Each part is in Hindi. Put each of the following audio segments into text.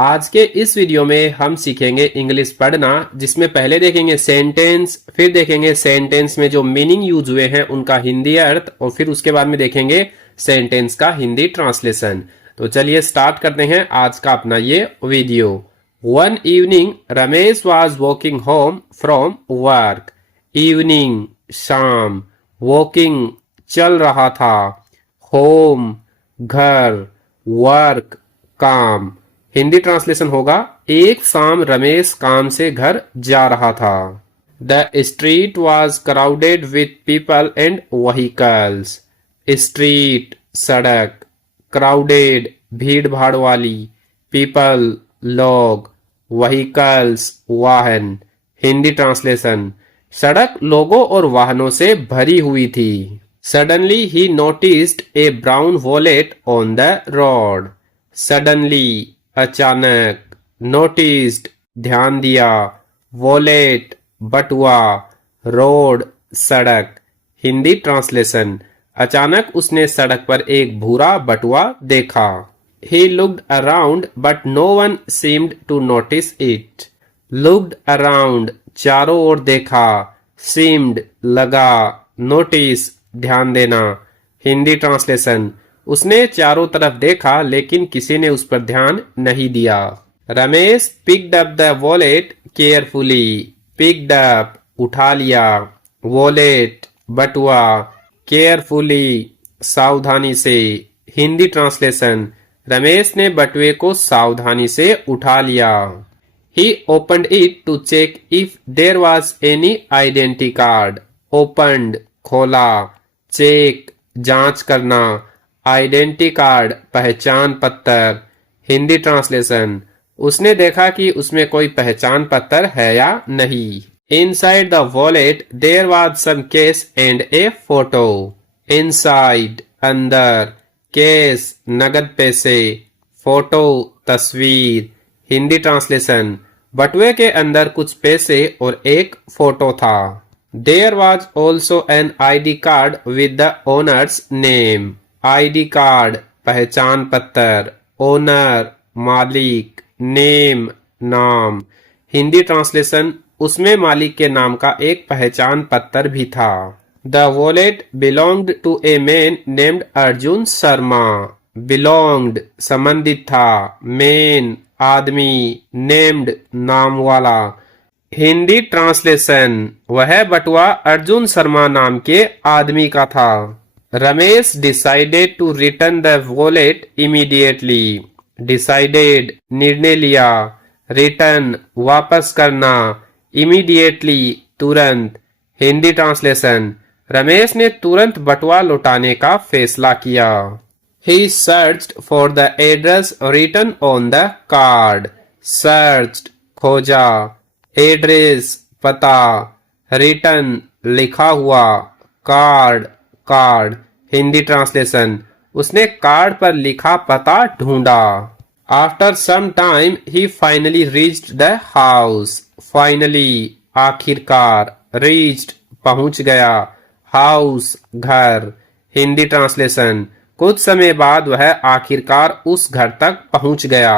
आज के इस वीडियो में हम सीखेंगे इंग्लिश पढ़ना, जिसमें पहले देखेंगे सेंटेंस, फिर देखेंगे सेंटेंस में जो मीनिंग यूज हुए हैं उनका हिंदी अर्थ, और फिर उसके बाद में देखेंगे सेंटेंस का हिंदी ट्रांसलेशन। तो चलिए स्टार्ट करते हैं आज का अपना ये video. One evening Ramesh was walking home from work. Evening शाम, वॉकिंग चल रहा था, होम घर, वर्क काम। हिंदी ट्रांसलेशन होगा, एक शाम रमेश काम से घर जा रहा था। The street was crowded with people and vehicles. Street सड़क, क्राउडेड भीड़ भाड़ वाली, पीपल लोग, व्हीकल्स वाहन। हिंदी ट्रांसलेशन, सड़क लोगों और वाहनों से भरी हुई थी। Suddenly he noticed A brown wallet on the road. Suddenly अचानक, नोटिस्ड ध्यान दिया, वॉलेट बटुआ, रोड सड़क। हिंदी ट्रांसलेशन, अचानक उसने सड़क पर एक भूरा बटुआ देखा। He looked around but no one seemed to notice it. Looked around चारों ओर देखा, seemed लगा, notice ध्यान देना। हिंदी ट्रांसलेशन, उसने चारों तरफ देखा लेकिन किसी ने उस पर ध्यान नहीं दिया। Ramesh picked up the wallet carefully. Picked up उठा लिया, वॉलेट बटुआ, केयरफुली सावधानी से। हिंदी ट्रांसलेशन, रमेश ने बटुए को सावधानी से उठा लिया। He opened it to check if there was any identity card. Opened खोला, चेक जांच करना, आइडेंटिटी कार्ड पहचान पत्र। हिंदी ट्रांसलेशन, उसने देखा कि उसमें कोई पहचान पत्र है या नहीं। Inside the wallet there was some cash and a photo. Inside अंदर, केस नगद पैसे, फोटो तस्वीर। हिंदी ट्रांसलेशन, बटुए के अंदर कुछ पैसे और एक फोटो था। There was also an ID card with the owner's name. ID card पहचान पत्र, ओनर मालिक, नेम नाम। हिंदी ट्रांसलेशन, उसमें मालिक के नाम का एक पहचान पत्र भी था। The wallet belonged to a man named Arjun Sharma. Belonged संबंधित था, मैन आदमी, नेम्ड नाम वाला। हिंदी ट्रांसलेशन, वह बटुआ अर्जुन शर्मा नाम के आदमी का था। Ramesh decided to return the wallet immediately. Decided निर्णय लिया, रिटर्न वापस करना, इमीडिएटली तुरंत। हिंदी ट्रांसलेशन, रमेश ने तुरंत बटुआ लौटाने का फैसला किया। He searched for the address written on the card. Searched खोजा, एड्रेस पता, रिटर्न लिखा हुआ, कार्ड कार्ड। हिंदी ट्रांसलेशन, उसने कार्ड पर लिखा पता ढूंढा। After some time he finally reached the house. Finally आखिरकार, रीच्ड पहुंच गया, हाउस घर। हिंदी ट्रांसलेशन, कुछ समय बाद वह आखिरकार उस घर तक पहुंच गया।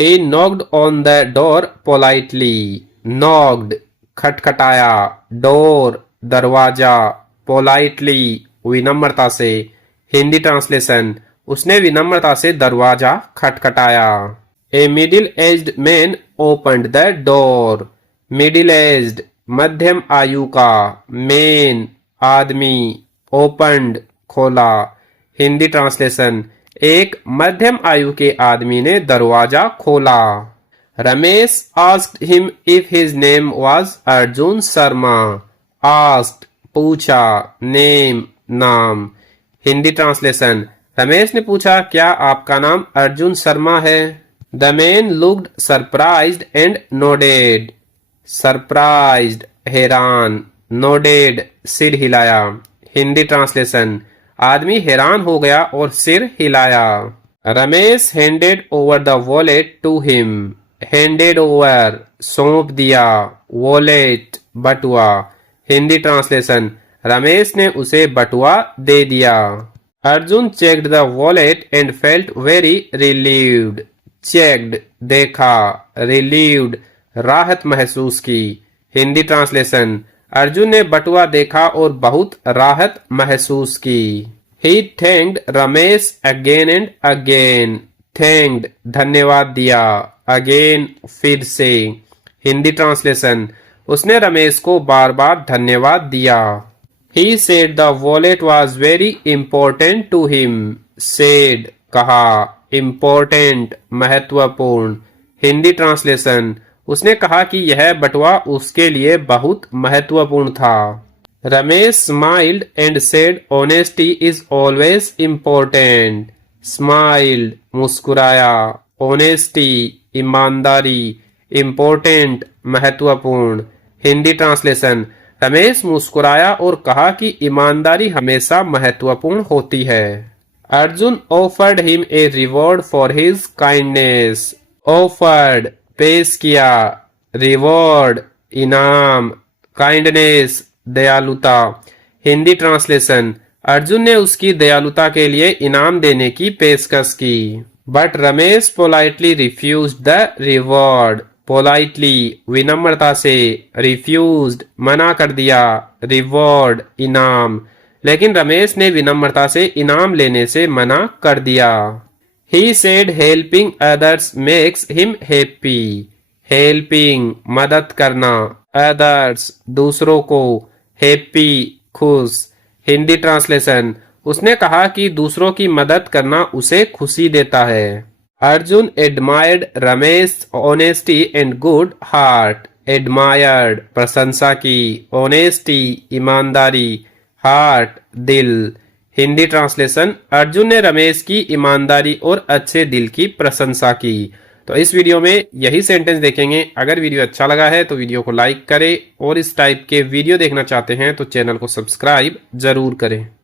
He knocked on the door politely. Knocked खटखटाया, डोर दरवाजा, politely विनम्रता से। हिंदी ट्रांसलेशन, उसने विनम्रता से दरवाजा खटखटाया। A middle aged man opened the door. Middle aged मध्यम आयु का, मैन आदमी, ओपन्ड खोला। हिंदी ट्रांसलेशन, एक मध्यम आयु के आदमी ने दरवाजा खोला। Ramesh asked him if his name was Arjun Sharma. Asked पूछा, नेम नाम। हिंदी ट्रांसलेशन, रमेश ने पूछा, क्या आपका नाम अर्जुन शर्मा है? The man looked surprised and nodded. Surprised हैरान, नोडेड सिर हिलाया। हिंदी ट्रांसलेशन, आदमी हैरान हो गया और सिर हिलाया। Ramesh handed over the wallet to him. Handed over सौंप दिया, वॉलेट बटुआ। हिंदी ट्रांसलेशन, रमेश ने उसे बटुआ दे दिया। Arjun checked the wallet and felt very relieved. Checked देखा, रिलीव्ड राहत महसूस की। हिंदी ट्रांसलेशन, अर्जुन ने बटुआ देखा और बहुत राहत महसूस की। He thanked Ramesh again and again, thanked धन्यवाद दिया, अगेन फिर से। हिंदी ट्रांसलेशन, उसने रमेश को बार बार धन्यवाद दिया। He said the wallet was very important to him, said कहा, इम्पोर्टेंट महत्वपूर्ण। हिंदी ट्रांसलेशन, उसने कहा कि यह बटुआ उसके लिए बहुत महत्वपूर्ण था। Ramesh smiled and said honesty is always important, smiled मुस्कुराया, ऑनेस्टी ईमानदारी, इम्पोर्टेंट महत्वपूर्ण। हिंदी ट्रांसलेशन, रमेश मुस्कुराया और कहा कि ईमानदारी हमेशा महत्वपूर्ण होती है। Arjun offered him a reward for his kindness, offered पेश किया, रिवॉर्ड इनाम, काइंडनेस दयालुता। हिंदी ट्रांसलेशन, अर्जुन ने उसकी दयालुता के लिए इनाम देने की पेशकश की। But Ramesh politely refuse the reward, politely विनम्रता से, रिफ्यूज्ड मना कर दिया, रिवॉर्ड इनाम। लेकिन रमेश ने विनम्रता से इनाम लेने से मना कर दिया। He said helping others makes him happy, helping मदद करना, अदर्स दूसरों को, हैप्पी खुश। हिंदी ट्रांसलेशन, उसने कहा कि दूसरों की मदद करना उसे खुशी देता है। Arjun admired Ramesh honesty and good heart, admired प्रशंसा की, ऑनेस्टी ईमानदारी, हार्ट दिल। हिंदी ट्रांसलेशन, अर्जुन ने रमेश की ईमानदारी और अच्छे दिल की प्रशंसा की। तो इस वीडियो में यही सेंटेंस देखेंगे। अगर वीडियो अच्छा लगा है तो वीडियो को लाइक करें और इस टाइप के वीडियो देखना चाहते हैं तो चैनल को सब्सक्राइब जरूर करें।